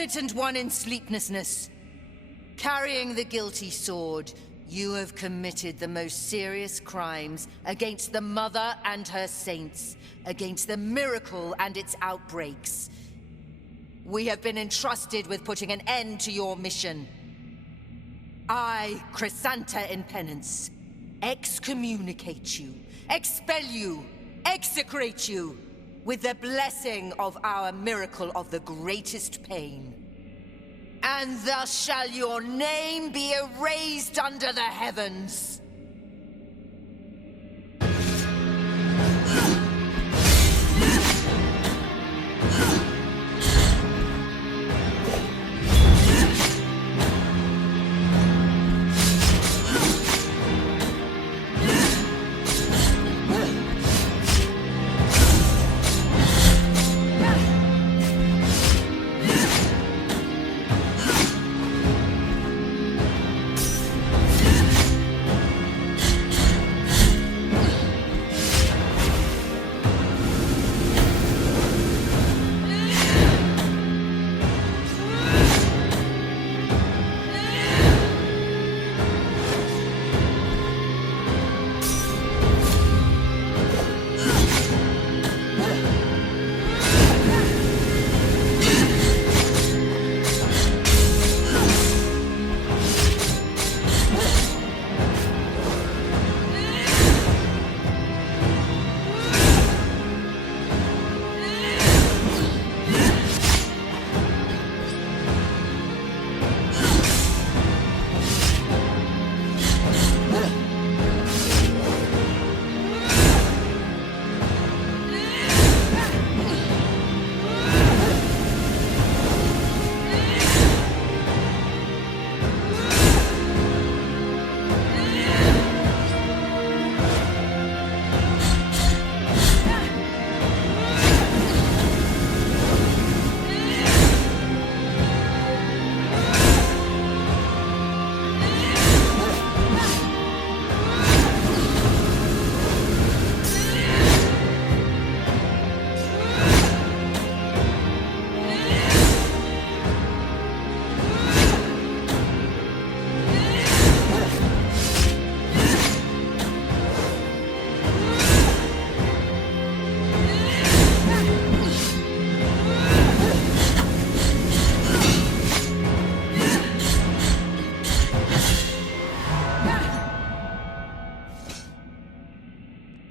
penitent one in sleeplessness. Carrying the guilty sword, you have committed the most serious crimes against the Mother and her saints, against the miracle and its outbreaks. We have been entrusted with putting an end to your mission. I, Chrysanta in penance, excommunicate you, expel you, execrate you, with the blessing of our miracle of the greatest pain. And thus shall your name be erased under the heavens.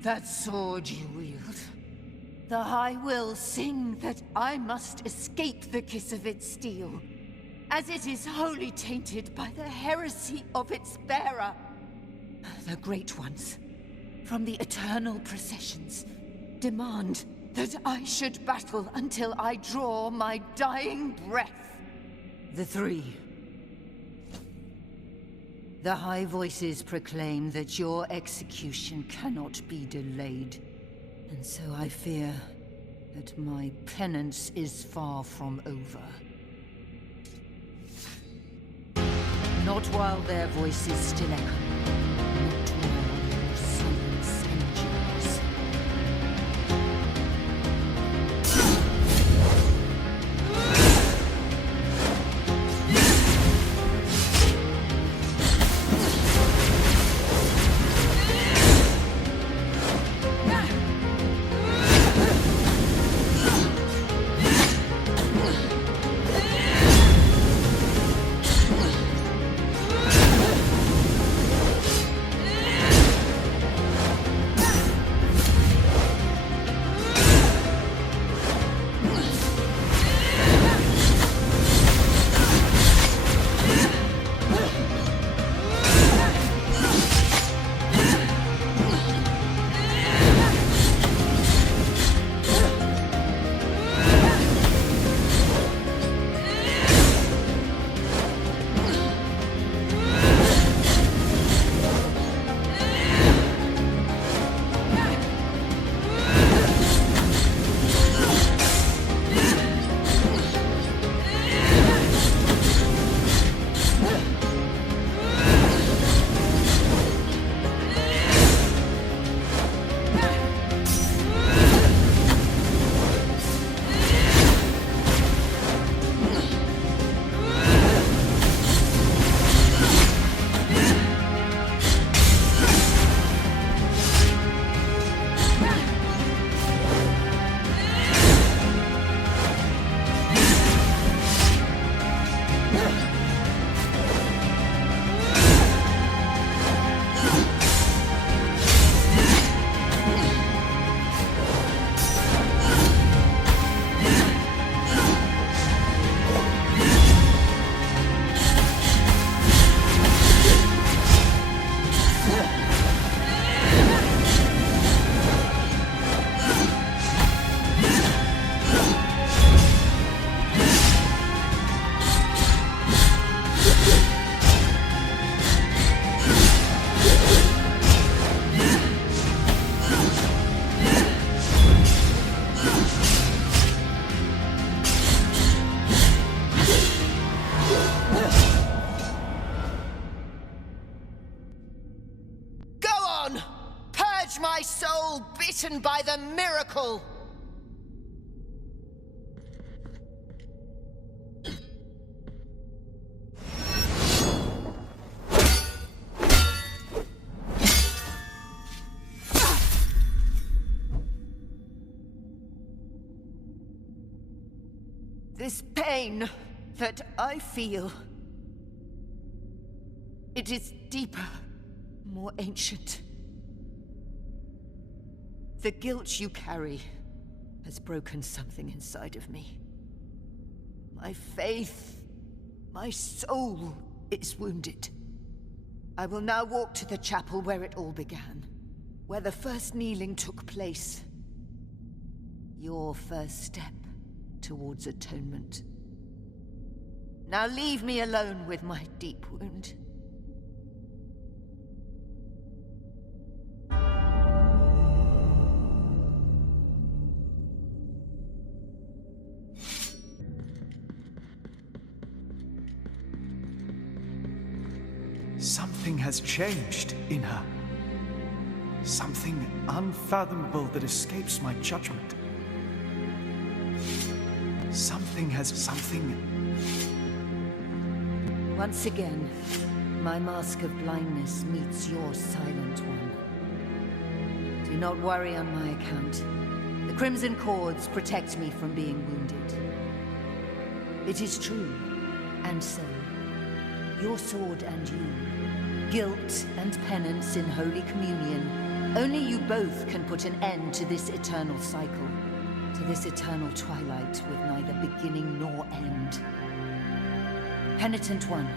That sword you wield, the High will sing that I must escape the kiss of its steel, as it is wholly tainted by the heresy of its bearer. The Great Ones, from the eternal processions, demand that I should battle until I draw my dying breath. The Three. The High Voices proclaim that your execution cannot be delayed, and so I fear that my penance is far from over. Not while their voices still echo, not while your silence endures. eaten by the miracle! This pain that I feel, it is deeper, more ancient. The guilt you carry has broken something inside of me. My faith, my soul is wounded. I will now walk to the chapel where it all began, where the first kneeling took place. Your first step towards atonement. Now leave me alone with my deep wound. Something has changed in her. Something unfathomable that escapes my judgment. Something. Once again, my mask of blindness meets your silent one. Do not worry on my account. The crimson cords protect me from being wounded. It is true, and so, your sword and you, guilt and penance in Holy Communion, only you both can put an end to this eternal cycle. To this eternal twilight with neither beginning nor end. Penitent one,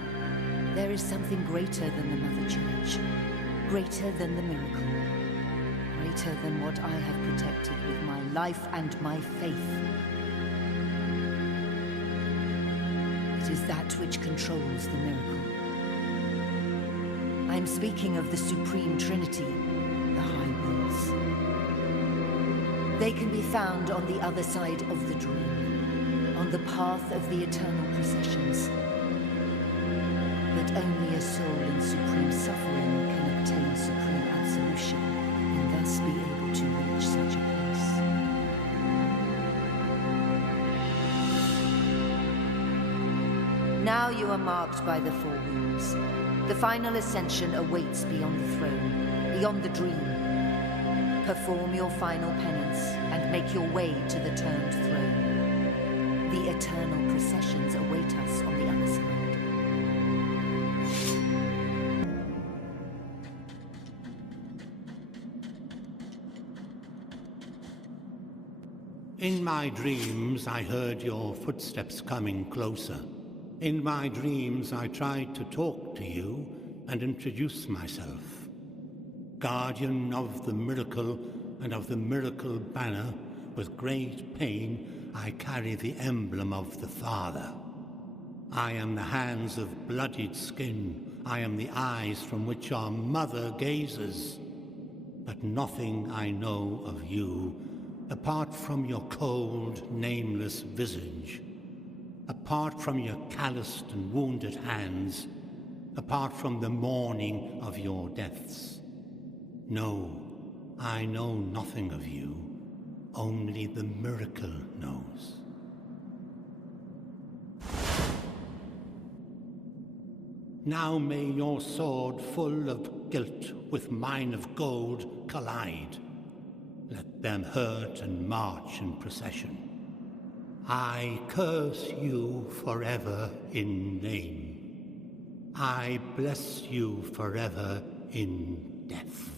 there is something greater than the Mother Church, greater than the miracle, greater than what I have protected with my life and my faith. It is that which controls the miracle. I am speaking of the Supreme Trinity, the High Wills. They can be found on the other side of the dream, on the path of the eternal processions. But only a soul in supreme suffering can obtain supreme absolution, and thus be able to reach such a place. Now you are marked by the four wounds. The final ascension awaits beyond the throne, beyond the dream. Perform your final penance and make your way to the turned throne. The eternal processions await us on the other side. In my dreams, I heard your footsteps coming closer. In my dreams, I tried to talk to you and introduce myself. Guardian of the miracle and of the miracle banner, with great pain I carry the emblem of the Father. I am the hands of bloodied skin, I am the eyes from which our mother gazes. But nothing I know of you, apart from your cold, nameless visage, apart from your calloused and wounded hands, apart from the mourning of your deaths. No, I know nothing of you. Only the miracle knows. Now may your sword full of guilt with mine of gold collide. Let them hurt and march in procession. I curse you forever in name. I bless you forever in death.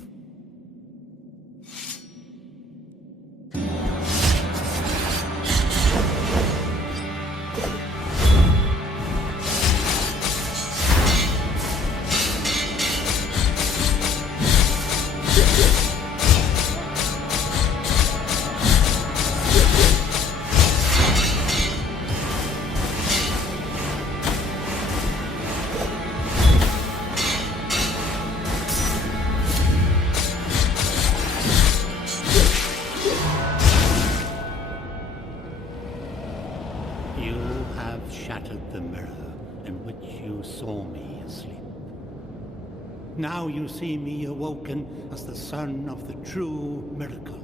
Shattered the mirror in which you saw me asleep. Now you see me awoken as the son of the true miracle.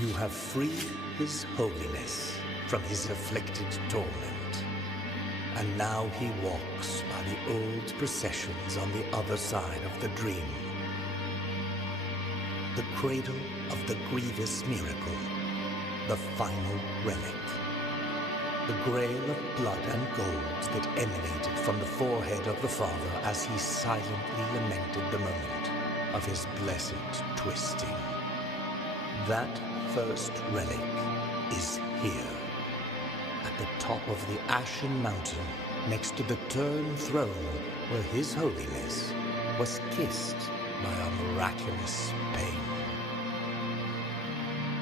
You have freed His Holiness from his afflicted torment, and now he walks by the old processions on the other side of the dream. The cradle of the grievous miracle, the final relic. The grail of blood and gold that emanated from the forehead of the Father as he silently lamented the moment of his blessed twisting. That first relic is here, at the top of the Ashen Mountain, next to the turned throne where His Holiness was kissed by a miraculous pain.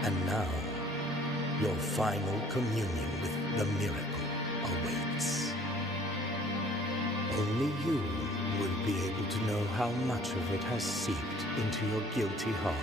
And now, your final communion with the miracle awaits. Only you will be able to know how much of it has seeped into your guilty heart.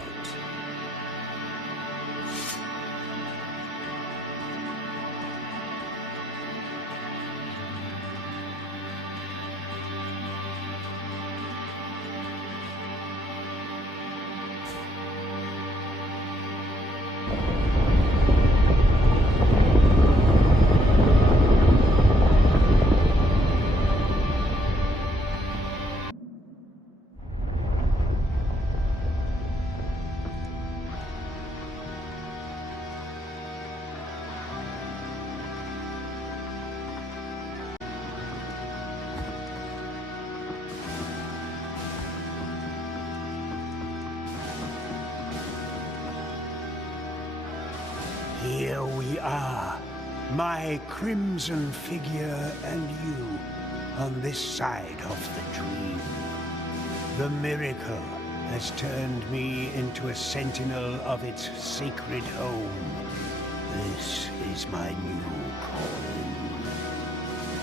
Here we are, my crimson figure and you, on this side of the dream. The miracle has turned me into a sentinel of its sacred home. This is my new calling.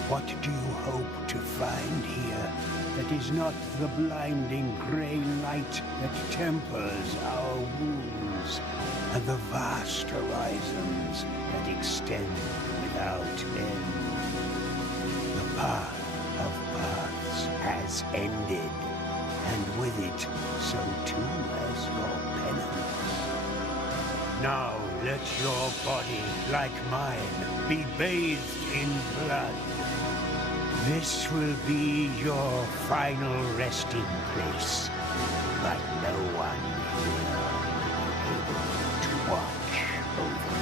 What do you hope to find here that is not the blinding gray light that tempers our wounds, and the vast horizons that extend without end? The path of paths has ended, and with it, so too has your penance. Now let your body, like mine, be bathed in blood. This will be your final resting place, but no one here to watch over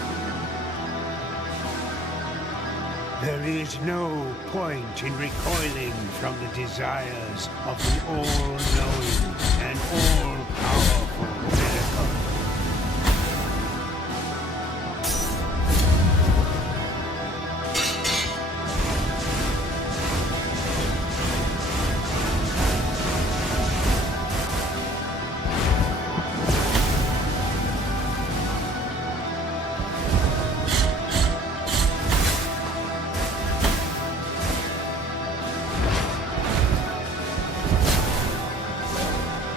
you. There is no point in recoiling from the desires of the all-knowing and all-powerful miracle.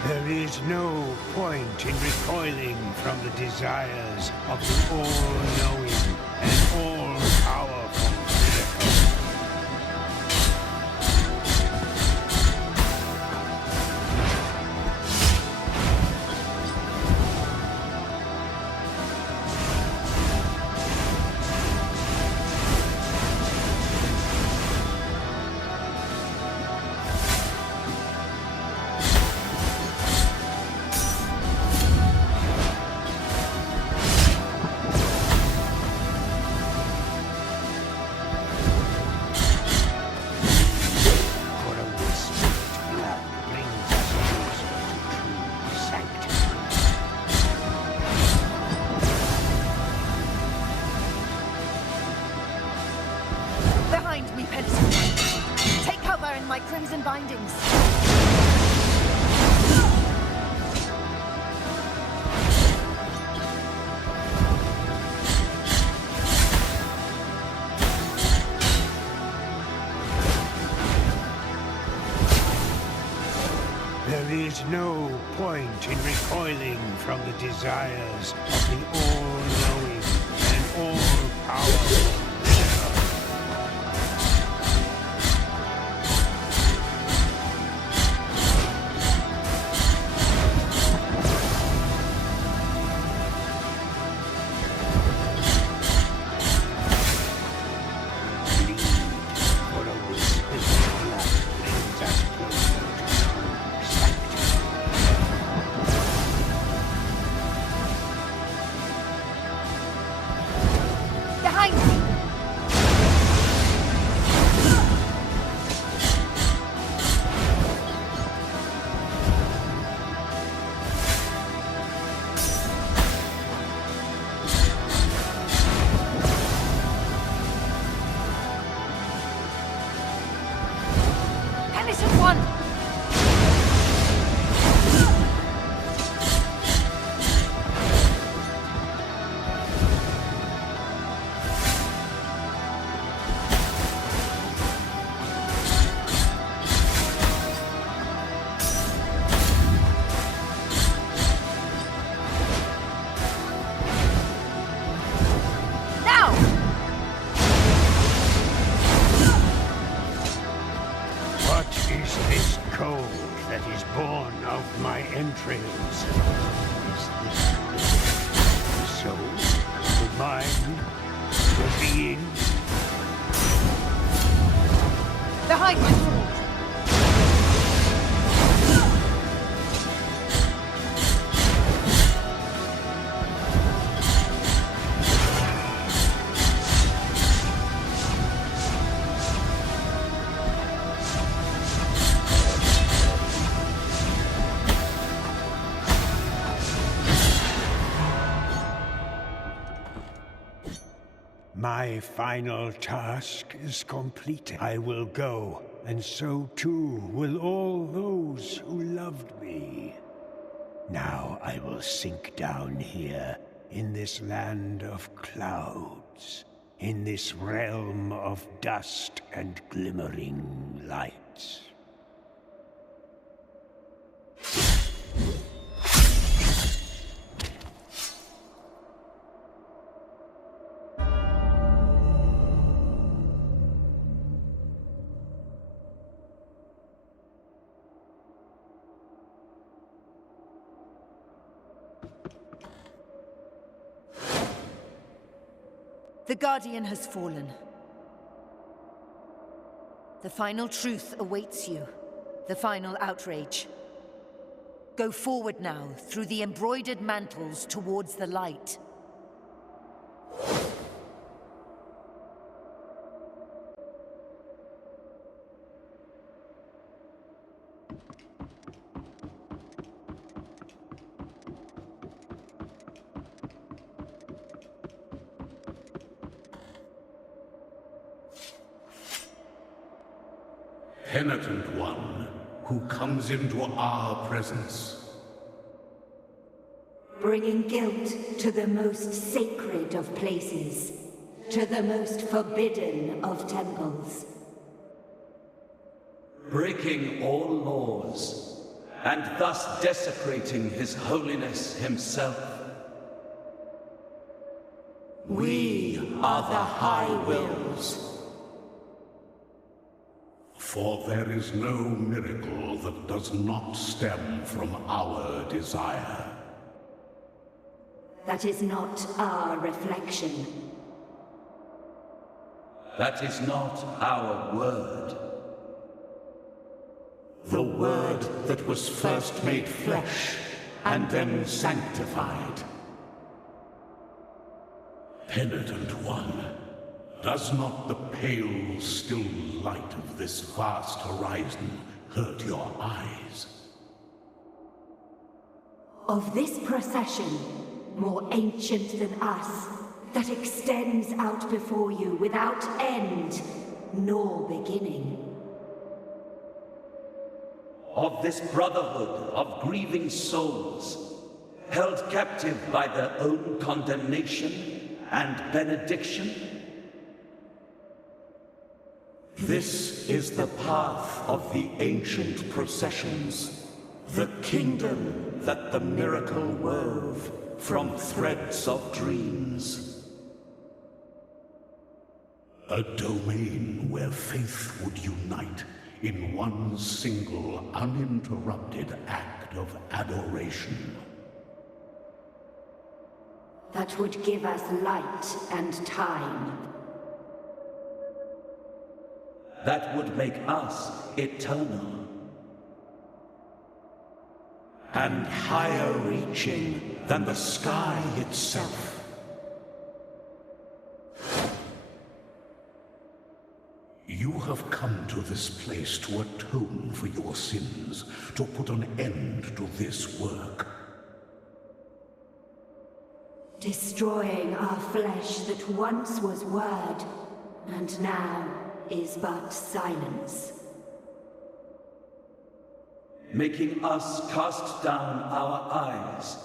There is no point in recoiling from the desires of the all-knowing and all-powerful miracle. Behind me, penitent. Take cover in my crimson bindings. There is no point in recoiling from the desires of the all-knowing and all-powerful miracle. entrails. Is this the soul, the mind, the being? Behind my sword! My final task is completed. I will go, and so too will all those who loved me. Now I will sink down here, in this land of clouds, in this realm of dust and glimmering lights. The Guardian has fallen. The final truth awaits you. The final outrage. Go forward now, through the embroidered mantles towards the light. Penitent one, who comes into our presence. Bringing guilt to the most sacred of places, to the most forbidden of temples. Breaking all laws, and thus desecrating His Holiness himself. We are the High Wills. For there is no miracle that does not stem from our desire. That is not our reflection. That is not our word. The word that was first made flesh, and then sanctified. Penitent one, does not the pale, still light of this vast horizon hurt your eyes? Of this procession, more ancient than us, that extends out before you without end, nor beginning. Of this brotherhood of grieving souls, held captive by their own condemnation and benediction. This is the path of the ancient processions, the kingdom that the miracle wove from threads of dreams. A domain where faith would unite in one single, uninterrupted act of adoration. That would give us light and time. That would make us eternal. And higher reaching than the sky itself. You have come to this place to atone for your sins, to put an end to this work. Destroying our flesh that once was word, and now is but silence. Making us cast down our eyes,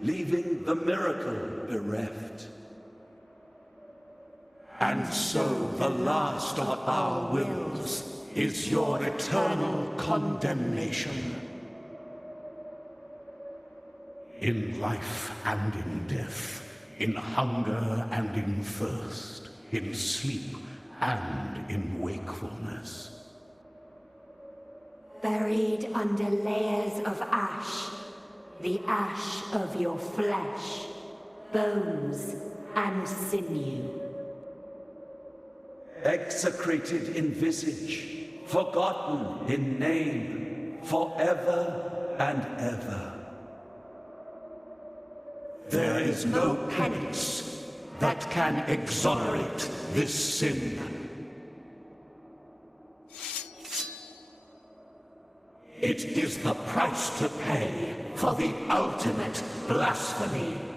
leaving the miracle bereft. And so the last of our wills is your eternal condemnation. In life and in death, in hunger and in thirst, in sleep and in wakefulness. Buried under layers of ash, the ash of your flesh, bones, and sinew. Execrated in visage, forgotten in name, forever and ever. There is no penance that can exonerate this sin. It is the price to pay for the ultimate blasphemy.